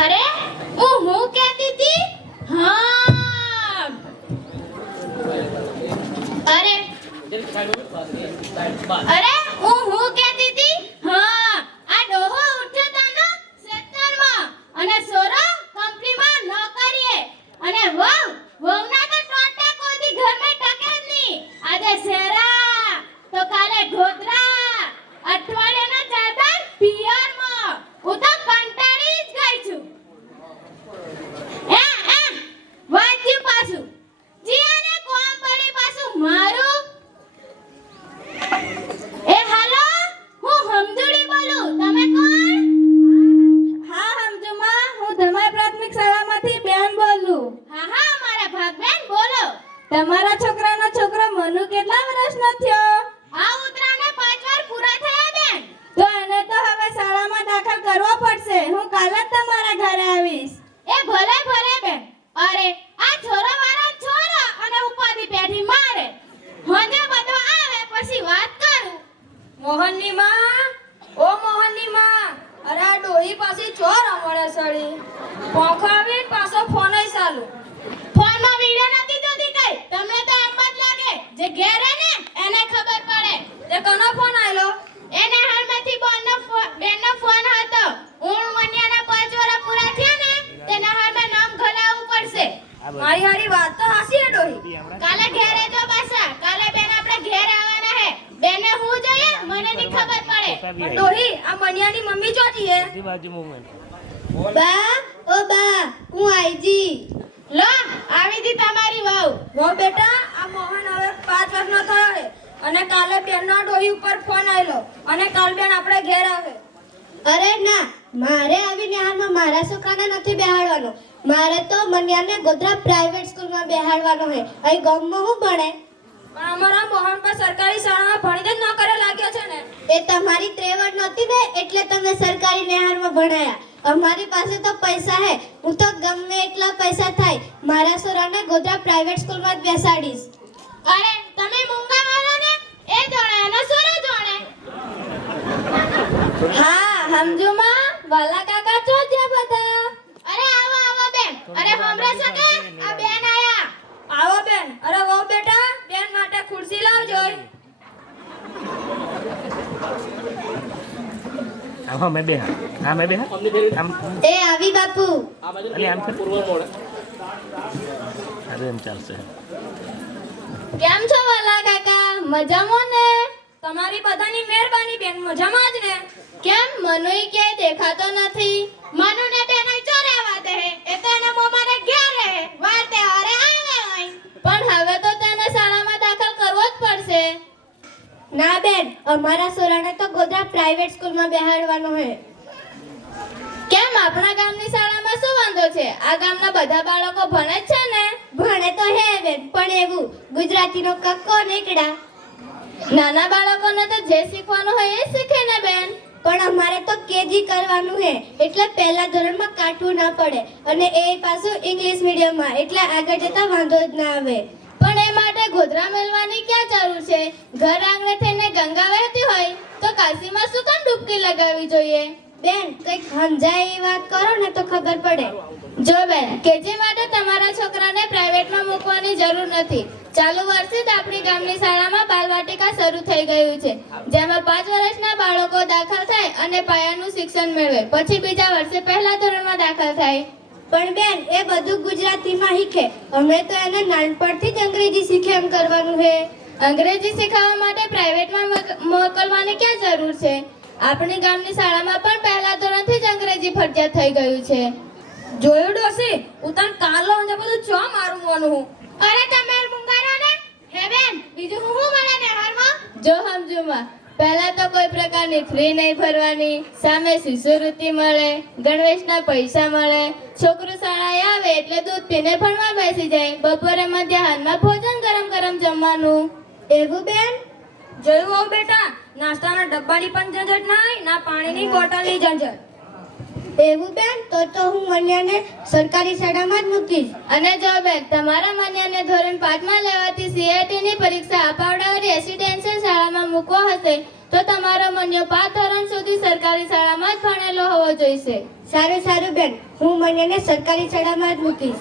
અરે હું કહેતી હતી હા અરે હું કહેતી હતી હા આ ડોહો ઉઠ્યો તાનો સેક્ટરમાં અને સોરો કંપનીમાં નોકરીએ અને વહુના તો ટોટા કોઈ ઘરમાં ટકે જ નહીં આજે શેરા તો કાલે ગોધરા અઠવાડિયાના ચાદર પિયરમાં હું તો કંટાળી જ ગઈ છું વાંચ્યું પાછું જીયાને કોમ પડી પાછું મારું એ હાલો હું હમજુડી બોલું તમે કોણ હા હમજુમા, હું ધમાઈ પ્રાથમિક શાળામાંથી બેન બોલું. હા મારા ભાગબેન બોલો તમારા છોકરાનો છોકરો મનુ કેટલા વર્ષનો થયો? આ ઉતરાને 5 વાર પૂરા થયા બેન તો એને તો હવે શાળામાં દાખલ કરવો પડશે. હું કાલે જ તમારા ઘરે આવીશ. એ ભલે બેન અરે આ છોરો વાળા છોરો અને ઉપાધી પેઢી મારે હોજે બધો આવે પછી વાત કરું. મોહનની માં, ઓ મોહનની માં, અરે આ ડોહી પાછી ચોર અમારે સડી પોખાવી પાછો ફોન ય ચાલુ. ફોનમાં વિડિયો નથી જોતી કઈ તમને તો એમ જ લાગે જે ઘેર હે ને એને ખબર પડે. તે કનો ફોન આયલો? એને હાલમાંથી બેનનો ફોન હતો. હું મન્યાના 5 વર્ષ પૂરા થયા ને તેના હાલમાં નામ ઘલાવવું પડશે. મારી હારી વાત તો હાસી હે ડોહી. કાલે ઘેરે જો પાછા કાલે બેન આપણે ઘેર આવવાના હે. બેને હું જોઈએ મને ની ખબર પડે. પણ ડોહી આ મનિયાની મમ્મી ચોટી હે? બા, ઓ બા, હું આઈજી. લો આવી દી તમારી વહુ. વો બેટા, આ મોહન હવે 5 વર્ષનો થયો હે અને કાલે બેનનો ડોહી ઉપર ફોન આયલો અને કાલ બેન આપણે ઘેર આવે. અરે ના, મારે આવીને હાલમાં મારા છોકરાને નથી બેહાડવાનો. મારે તો મનિયાને ગોધરા પ્રાઇવેટ સ્કૂલમાં બેહાડવાનો છે. અહીં ગામમાં હું ભણે? પણ અમારા મોહન પર સરકારી શાળામાં ભણીને જ નોકરે લાગ્યો છે ને. એ તમારી ત્રેવડ નહોતી ને એટલે તમે સરકારી નિહારમાં ભણાયા. અમારી પાસે તો પૈસા હે. હું તો ગમે એટલા પૈસા થાય મારા છોરાને ગોધરા પ્રાઇવેટ સ્કૂલમાં જ બેસાડીશ. અરે તમે મૂંગા વાળો ને એ જોણે એનો સોરો જોણે. હા હમજુમાં, વાલા કાકા છો જ્યાં બધા? અરે આવો બેન. અરે હમણાં સકે આ બેન આયા. આવો બેન. અરે વો બેટા, બેન માટે ખુરશી લાવજો. હા મેં બેહા આમ એ આવી બાપુ. અલી આમ કર અરે એમ ચાલશે. કેમ છો વાલા કાકા? મજામાં ને? તમારી બધાની મહેરબાની બેન, મજામાં જ ને? કેમ મનુઈ કે દેખાતો નથી? મનુને બેન ચોરે વાતે હે. એ તો એને મોમાને ઘેર રહે. વાર તહેવારે આવે હોય. પણ હવે તો તેને શાળામાં દાખલ કરવો જ પડશે. ના બેન, અમારા છોરાને તો ગોધરા પ્રાઇવેટ સ્કૂલમાં બેહાડવાનો છે. કેમ આપણા ગામની શાળામાં શું વાંધો છે? આ ગામના બધા બાળકો ભણે જ છે ને? ભણે તો હે બેન, પણ એવું ગુજરાતીનો કક્કો નીકળા. નાના બાળકોને તો જે શીખવાનું હોય એ શીખે ને બેન. પણ અમારે તો કેજી કરવાનું છે એટલે પહેલા ધોરણમાં કાઢવું ના પડે અને એ પાછું ઇંગ્લિશ મીડિયમમાં એટલે આગળ જતા વાંધો જ ના આવે. પણ એ માટે ગોધરા મેલવાની ક્યાં જરૂર છે? ઘર આંગણે થઈને ગંગા વહેતી હોય તો કાશીમાં શું કામ ડૂબકી લગાવવી જોઈએ? બેન કંઈક સમજાય એ વાત કરો ને તો ખબર પડે. જો બેન, કેજી માટે તમારા છોકરાને પ્રાઇવેટમાં મૂકવાની જરૂર નથી. ચાલુ વર્ષે જ આપણી ગામની શાળામાં બાલવાટિકા શરૂ થઈ ગયું છે, જેમાં 5 વર્ષના બાળકો દાખલ થાય અને પાયાનું શિક્ષણ મેળવે. પછી બીજા વર્ષે પહેલા ધોરણમાં દાખલ થાય. પણ બેન એ બધું ગુજરાતીમાં શીખે. અમે તો એને નાનપણથી જ અંગ્રેજી શીખે એમ કરવાનું છે. અંગ્રેજી શીખવવા માટે પ્રાઇવેટમાં મોકલવાની ક્યાં જરૂર છે? આપણી ગામની શાળામાં પણ પહેલા ધોરણથી જ અંગ્રેજી ફરજિયાત થઈ ગયું છે. જોયું ડોસી, ઉતાન કાલો અંજે બધું ચો મારું મોનું હું. અરે તમે મુંગારો ને હે બેન બીજું હું મળે ને હારમાં. જો સમજુમાં, પહેલા તો કોઈ પ્રકારની ફ્રી નહીં ભરવાની, સામે શિષ્યવૃત્તિ મળે, ગણવેશના પૈસા મળે, છોકરું શાળાએ આવે એટલે દૂધ પીને ભણવા બેસી જાય, બપોરે મધ્યાહનમાં ભોજન ગરમ જમવાનું. એવું બેન? જોયું હોવ બેટા, નાસ્તાના ડબ્બાની પણ ઝંઝટ નહીં, ના પાણીની બોટલની ઝંઝટ. એવું બેન તો હું મન્યાને સરકારી શાળામાં જ મૂકીશ. અને જો બેન તમારા મન્યાને ધોરણ 5 માં લેવાતી CIT ની પરીક્ષા અપાવડાવતી રેસિડેન્શિયલ શાળામાં મૂકવો હશે તો તમારો મન્યો 5 ધોરણ સુધી સરકારી શાળામાં જ ભણેલો હોવો જોઈશે. સારું બેન, હું મન્યાને સરકારી શાળામાં જ મૂકીશ.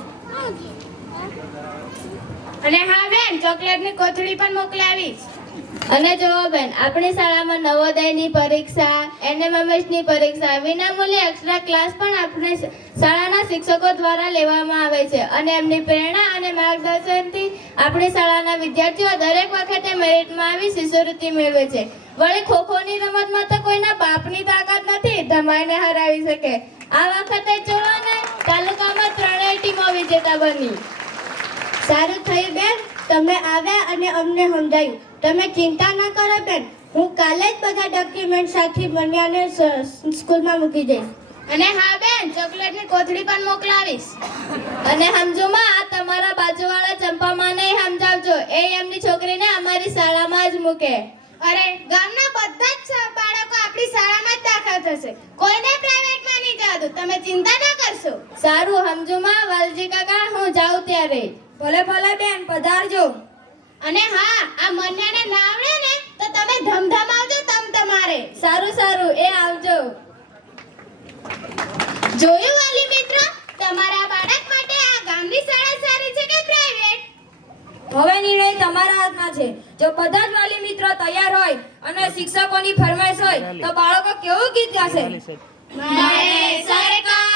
અને હા બેન, ચોકલેટની કોથળી પણ મોકલાવીશ. અને જુઓ બેન, આપણી શાળામાં નવોદયની પરીક્ષા, NMMS ની પરીક્ષા, વિનામૂલ્યે એક્સ્ટ્રા ક્લાસ પણ આપણી શાળાના શિક્ષકો દ્વારા લેવામાં આવે છે અને એમની પ્રેરણા અને માર્ગદર્શનથી આપણી શાળાના વિદ્યાર્થીઓ દરેક વખતે મેરિટમાં આવી શિષ્યવૃત્તિ મેળવે છે. વળી ખોખોની રમતમાં તો કોઈના બાપની તાકાત નથી ધમાઈને હરાવી શકે. આ વખતે જોવો ને, તાલુકામાં 3 ટીમો વિજેતા બની. સારું થયું બેન, તમે આવ્યા અને અમને સમજાયું. તમે ચિંતા ન કરો બેન, હું કાલે જ બધા ડોક્યુમેન્ટ સાથે મન્યાને સ્કૂલમાં મૂકી દઈશ. અને હા બેન, ચોકલેટની કોથળી પણ મોકલાવીશ. અને સમજોમાં, આ તમારા બાજુવાળા ચંપામાને સમજાવજો, એ એમની છોકરીને અમારી શાળામાં જ મૂકે. અરે, ગામના બધા જ બાળકો આપણી શાળામાં જ દાખલ થશે. કોઈને પ્રાઇવેટમાં નહીં જવા દઉં. તમે ચિંતા ન કરશો. સારું સમજોમાં, વાલજી કાકા, હું જાઉં ત્યારે. ભલે બેન, પધારજો. અને હા, આ મન્યાને ના આવડે ને તો તમે ધમધમાવજો તમારે. સારું, એ આવજો. જોયું વાલી મિત્રો, તમારા બાળક માટે આ ગામની શાળા સારી છે કે પ્રાઇવેટ? હવે નિર્ણય તમારા હાથમાં છે. જો બધા જ વાલી મિત્રો તૈયાર હોય અને શિક્ષકોની ફરમાઈશ હોય તો બાળકો કેવું ગીત ગાશે? મારે સરકાર